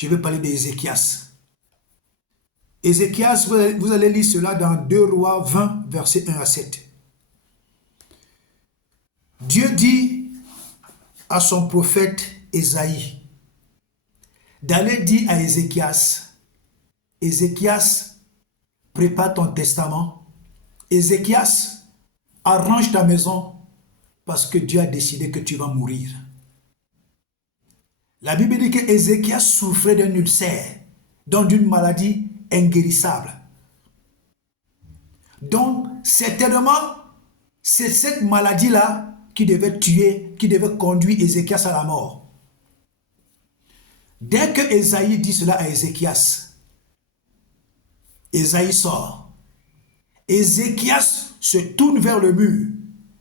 Je vais parler d'Ézéchias. Ézéchias, vous allez lire cela dans 2 Rois 20, versets 1 à 7. Dieu dit à son prophète Ésaïe d'aller dire à Ézéchias, Ézéchias, prépare ton testament. Ézéchias, arrange ta maison parce que Dieu a décidé que tu vas mourir. La Bible dit que Ézéchias souffrait d'un ulcère, donc d'une maladie inguérissable. Donc, certainement, c'est cette maladie-là qui devait tuer, qui devait conduire Ézéchias à la mort. Dès que Ésaïe dit cela à Ézéchias, Ésaïe sort. Ézéchias se tourne vers le mur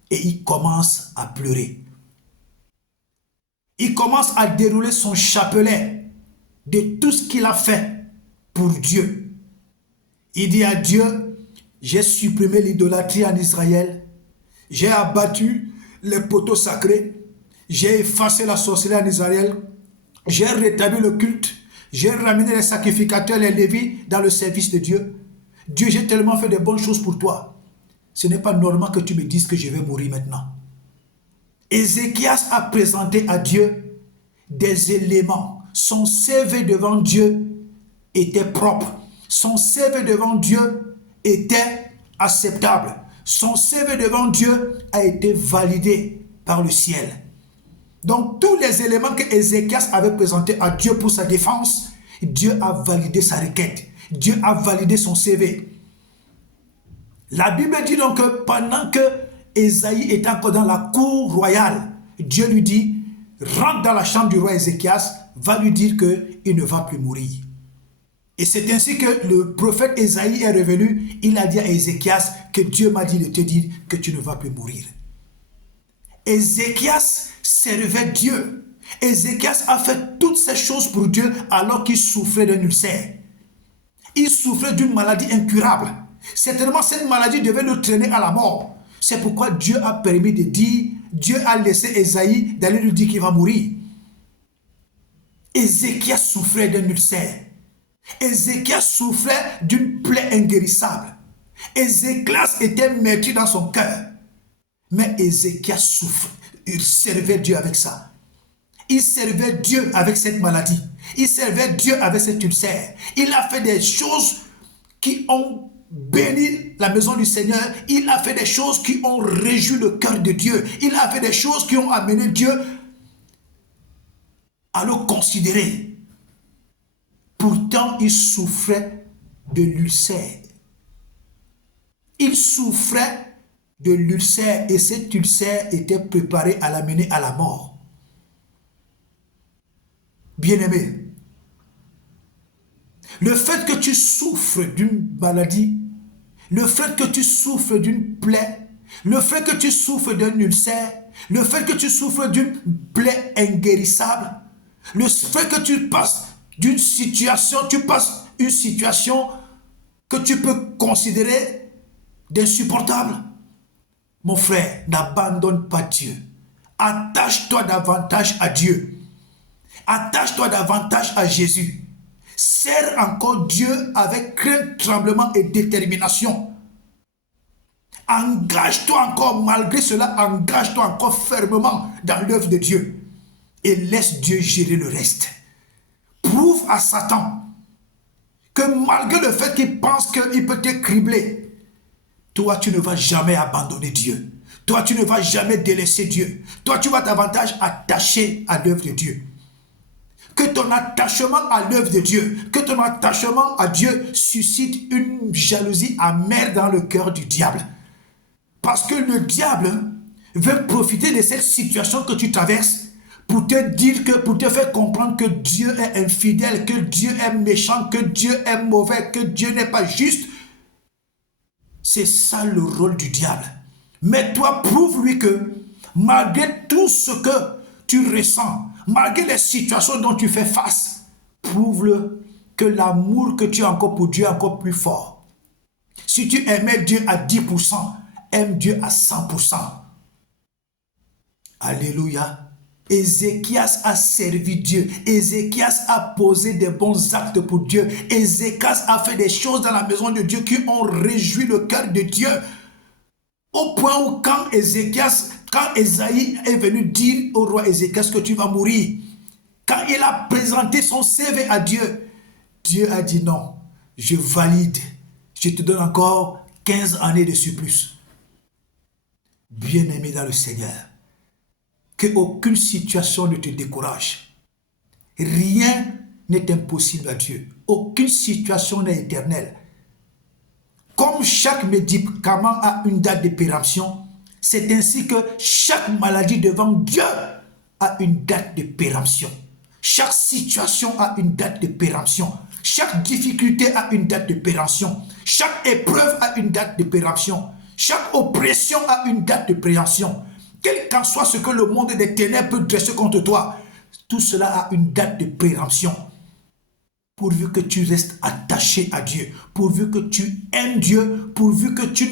et il commence à pleurer. Il commence à dérouler son chapelet de tout ce qu'il a fait pour Dieu. Il dit à Dieu, j'ai supprimé l'idolâtrie en Israël, j'ai abattu les poteaux sacrés, j'ai effacé la sorcellerie en Israël, j'ai rétabli le culte, j'ai ramené les sacrificateurs, les lévites dans le service de Dieu. Dieu, j'ai tellement fait de bonnes choses pour toi. Ce n'est pas normal que tu me dises que je vais mourir maintenant. Ézéchias a présenté à Dieu des éléments. Son CV devant Dieu était propre. Son CV devant Dieu était acceptable. Son CV devant Dieu a été validé par le ciel. Donc tous les éléments que Ézéchias avait présentés à Dieu pour sa défense, Dieu a validé sa requête. Dieu a validé son CV. La Bible dit donc que pendant que Ésaïe était encore dans la cour royale, Dieu lui dit, rentre dans la chambre du roi Ézéchias, va lui dire qu'il ne va plus mourir. Et c'est ainsi que le prophète Ésaïe est revenu, il a dit à Ézéchias que Dieu m'a dit de te dire que tu ne vas plus mourir. Ézéchias servait Dieu. Ézéchias a fait toutes ces choses pour Dieu alors qu'il souffrait d'un ulcère. Il souffrait d'une maladie incurable. Certainement, cette maladie devait le traîner à la mort. C'est pourquoi Dieu a permis de dire, Dieu a laissé Ésaïe d'aller lui dire qu'il va mourir. Ézéchias souffrait d'un ulcère. Ézéchias souffrait d'une plaie inguérissable. Ézéchias était meurtri dans son cœur. Mais Ézéchias souffrait. Il servait Dieu avec ça. Il servait Dieu avec cette maladie. Il servait Dieu avec cet ulcère. Il a fait des choses qui ont béni la maison du Seigneur. Il a fait des choses qui ont réjoui le cœur de Dieu. Il a fait des choses qui ont amené Dieu à le considérer. Pourtant, il souffrait de l'ulcère. Il souffrait de l'ulcère et cet ulcère était préparé à l'amener à la mort. Bien-aimé, le fait que tu souffres d'une maladie, le fait que tu souffres d'une plaie, le fait que tu souffres d'un ulcère, le fait que tu souffres d'une plaie inguérissable, le fait que tu passes d'une situation, une situation que tu peux considérer d'insupportable. Mon frère, n'abandonne pas Dieu. Attache-toi davantage à Dieu. Attache-toi davantage à Jésus. Sers encore Dieu avec crainte, tremblement et détermination. Engage-toi encore, malgré cela, engage-toi encore fermement dans l'œuvre de Dieu. Et laisse Dieu gérer le reste. Prouve à Satan que malgré le fait qu'il pense qu'il peut te cribler, toi, tu ne vas jamais abandonner Dieu. Toi, tu ne vas jamais délaisser Dieu. Toi, tu vas davantage attacher à l'œuvre de Dieu. Que ton attachement à l'œuvre de Dieu, que ton attachement à Dieu suscite une jalousie amère dans le cœur du diable. Parce que le diable veut profiter de cette situation que tu traverses pour te dire que, pour te faire comprendre que Dieu est infidèle, que Dieu est méchant, que Dieu est mauvais, que Dieu n'est pas juste. C'est ça le rôle du diable. Mais toi, prouve-lui que malgré tout ce que tu ressens, malgré les situations dont tu fais face, prouve-le que l'amour que tu as encore pour Dieu est encore plus fort. Si tu aimais Dieu à 10%, aime Dieu à 100%. Alléluia. Ézéchias a servi Dieu. Ézéchias a posé des bons actes pour Dieu. Ézéchias a fait des choses dans la maison de Dieu qui ont réjoui le cœur de Dieu. Au point où quand Esaïe est venu dire au roi Ézéchias que tu vas mourir, quand il a présenté son CV à Dieu, Dieu a dit non, je valide. Je te donne encore 15 années de surplus. Bien-aimé dans le Seigneur, qu'aucune situation ne te décourage. Rien n'est impossible à Dieu. Aucune situation n'est éternelle. Comme chaque médicament a une date de péremption, c'est ainsi que chaque maladie devant Dieu a une date de péremption. Chaque situation a une date de péremption. Chaque difficulté a une date de péremption. Chaque épreuve a une date de péremption. Chaque oppression a une date de péremption. Quel qu'en soit ce que le monde des ténèbres peut dresser contre toi, tout cela a une date de péremption. Pourvu que tu restes attaché à Dieu, pourvu que tu aimes Dieu, pourvu que tu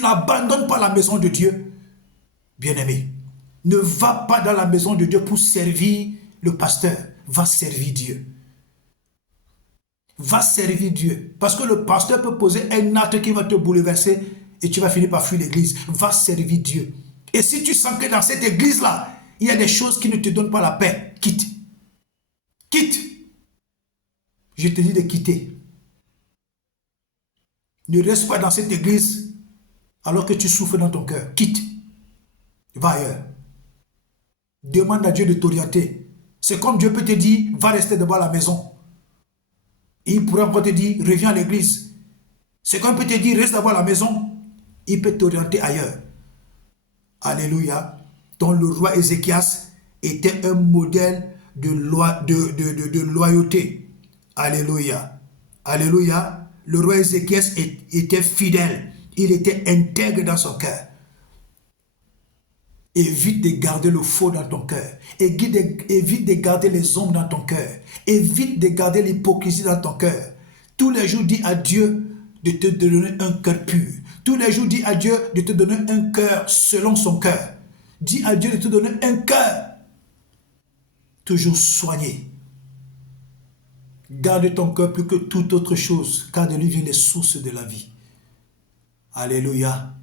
n'abandonnes pas la maison de Dieu, bien-aimé, ne va pas dans la maison de Dieu pour servir le pasteur, va servir Dieu. Va servir Dieu. Parce que le pasteur peut poser un acte qui va te bouleverser et tu vas finir par fuir l'église. Va servir Dieu. Et si tu sens que dans cette église-là, il y a des choses qui ne te donnent pas la paix, quitte. Quitte. Je te dis de quitter. Ne reste pas dans cette église alors que tu souffres dans ton cœur. Quitte. Va ailleurs. Demande à Dieu de t'orienter. C'est comme Dieu peut te dire, va rester devant la maison. Il pourrait encore te dire, reviens à l'église. C'est comme il peut te dire, reste devant la maison. Il peut t'orienter ailleurs. Alléluia. Donc le roi Ézéchias était un modèle de loyauté. Alléluia. Alléluia. Le roi Ézéchias était fidèle. Il était intègre dans son cœur. Évite de garder le faux dans ton cœur. Évite de garder les ombres dans ton cœur. Évite de garder l'hypocrisie dans ton cœur. Tous les jours, dis à Dieu de te donner un cœur pur. Tous les jours, dis à Dieu de te donner un cœur selon son cœur. Dis à Dieu de te donner un cœur toujours soigné. Garde ton cœur plus que toute autre chose, car de lui viennent les sources de la vie. Alléluia.